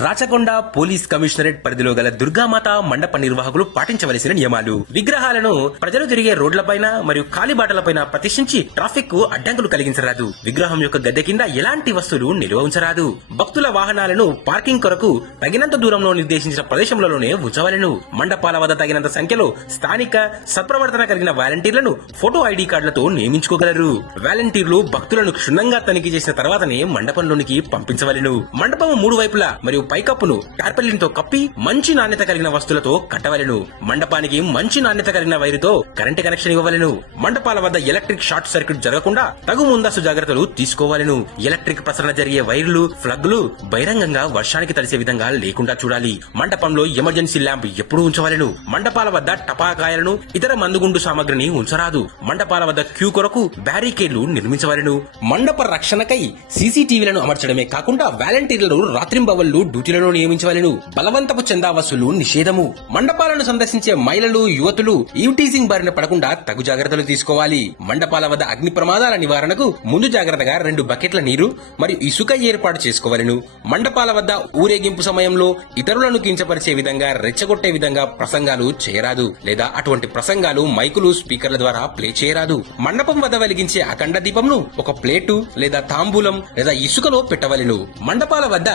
Rachakonda police commissionerate పరిధిలో గల దుర్గామాత మండప నిర్వాహకులు పాటించవలసిన నియమాలు. విగ్రహాలను ప్రజలు తిరిగే రోడ్లపైన మరియు కాలిబాటలపైన ప్రతిష్ఠించి ట్రాఫిక్ కు అడ్డంకులు కలిగించరాదు. విగ్రహం యొక్క గద్దె కింద ఎలాంటి వస్తువులు నిల్వ ఉంచరాదు. భక్తుల వాహనాలను పార్కింగ్ కొరకు తగినంత దూరంలో నిర్దేశించిన ప్రదేశంలోనే ఉంచవలెను. మండపాల వద్ద తగినంత సంఖ్యలో స్థానిక సత్ప్రవర్తన కలిగిన వాలంటీర్లను ఫోటో ఐడి కార్డులతో నియమించుకోగలరు. వాలంటీర్లు భక్తులను క్షుణ్ణంగా తనిఖీ చేసిన తర్వాతనే మండపంలోనికి పంపించవలెను. మండపం మూడు వైపులా మరియు పైకప్పును టార్పాలిన్ తో కప్పి మంచి నాణ్యత కలిగిన వస్తువులతో కట్టవలెను. మండపానికి మంచి నాణ్యత కలిగిన వైరుతో కరెంటు కనెక్షన్ ఇవ్వవలెను. మండపాల వద్ద ఎలక్ట్రిక్ షార్ట్ సర్క్యూట్ జరగకుండా తగు ముందస్తు జాగ్రత్తలు తీసుకోవాలను. ఎలక్ట్రిక్ ప్రసరణ జరిగే వైర్లు, ప్లగ్లు బహిరంగంగా వర్షానికి తడిసే విధంగా లేకుండా చూడాలి. మండపంలో ఎమర్జెన్సీ ల్యాంప్ ఎప్పుడూ ఉంచవలెను. మండపాల వద్ద టపాకాయలను, ఇతర మందుగుండు సామగ్రిని ఉంచరాదు. మండపాల వద్ద క్యూ కొరకు బ్యారికేడ్లు నిర్మించవలెను. మండప రక్షణకై సీసీటీవీలను అమర్చడమే కాకుండా వాలంటీర్లను రాత్రింబవళ్లు డ్యూటీలను నియమించవలెను. బలవంతపు చందా వసూలు నిషేధము. మండపాలను సందర్శించే మహిళలు, యువతులు ఈవ్ టీజింగ్ బారిన పడకుండా తగు జాగ్రత్తలు తీసుకోవాలి. మండపాల వద్ద అగ్ని ప్రమాదాల నివారణకు ముందు జాగ్రత్తగా 2 బకెట్ల నీరు మరియు ఇసుక ఏర్పాటు చేసుకోవలెను. మండపాల వద్ద ఊరేగింపు సమయంలో ఇతరులను కించపరిచే విధంగా, రెచ్చగొట్టే విధంగా ప్రసంగాలు చేయరాదు లేదా అటువంటి ప్రసంగాలు మైకులు, స్పీకర్ల ద్వారా ప్లే చేయరాదు. మండపం వద్ద వెలిగించే అఖండ దీపంను ఒక ప్లేటు లేదా తాంబూలం లేదా ఇసుకలో పెట్టవలెను. మండపాల వద్ద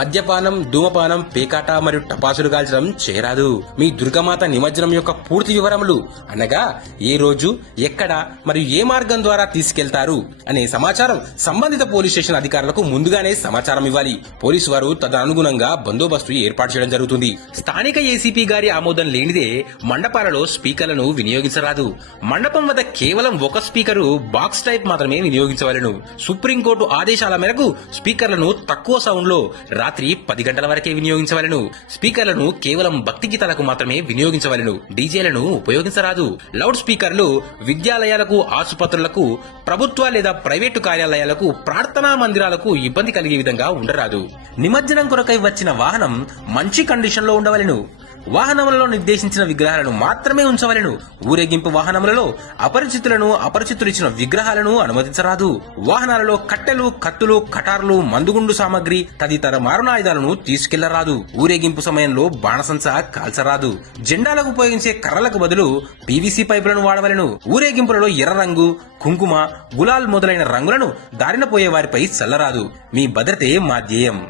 మద్యపానం, ధూమపానం, పేకాట మరియు టపాసులు కాల్చడం చేయరాదు. మీ దుర్గమాత నిమజ్జనం యొక్క పూర్తి వివరములు అనగా ఏ రోజు, ఎక్కడ మరియు ఏ మార్గం ద్వారా తీసుకెళ్తారు అనే సమాచారం సంబంధిత పోలీస్ స్టేషన్ అధికారులకు ముందుగానే సమాచారం ఇవ్వాలి. పోలీసు వారు తదనుగుణంగా బందోబస్తు ఏర్పాటు చేయడం జరుగుతుంది. స్థానిక ఏసీపీ గారి ఆమోదం లేనిదే మండపాలలో స్పీకర్లను వినియోగించరాదు. మండపం వద్ద కేవలం ఒక స్పీకరు బాక్స్ టైప్ మాత్రమే వినియోగించవలెను. సుప్రీంకోర్టు ఆదేశాల మేరకు స్పీకర్లను తక్కువ సౌండ్ లో రాత్రి 10 గంటల వరకే వినియోగించవలెను. స్పీకర్లను కేవలం భక్తి గీతాలకు మాత్రమే వినియోగించవలెను. డీజేలను ఉపయోగించరాదు. లౌడ్ స్పీకర్లు విద్యాలయాలకు, ఆసుపత్రులకు, ప్రభుత్వ లేదా ప్రైవేటు కార్యాలయాలకు, ప్రార్థనా మందిరాలకు ఇబ్బంది కలిగే విధంగా ఉండరాదు. నిమజ్జనం కొరకై వచ్చిన వాహనం మంచి కండిషన్ లో ఉండవలెను. వాహనములలో నిర్దేశించిన విగ్రహాలను మాత్రమే ఉంచవలెను. ఊరేగింపు వాహనములలో అపరిచితులను, అపరిచితులిచ్చిన విగ్రహాలను అనుమతించరాదు. వాహనాలలో కట్టెలు, కత్తులు, కటార్లు, మందుగుండు సామగ్రి తదితర మారణాయుధాలను తీసుకెళ్లరాదు. ఊరేగింపు సమయంలో బాణసంచ కాల్చరాదు. జెండాలకు ఉపయోగించే కర్రలకు బదులు పీవీసీ పైపులను వాడవలెను. ఊరేగింపులలో ఎర్ర రంగు, కుంకుమ, గులాల్ మొదలైన రంగులను దారిన పోయే వారిపై చల్లరాదు. మీ భద్రతే మా ధ్యేయం.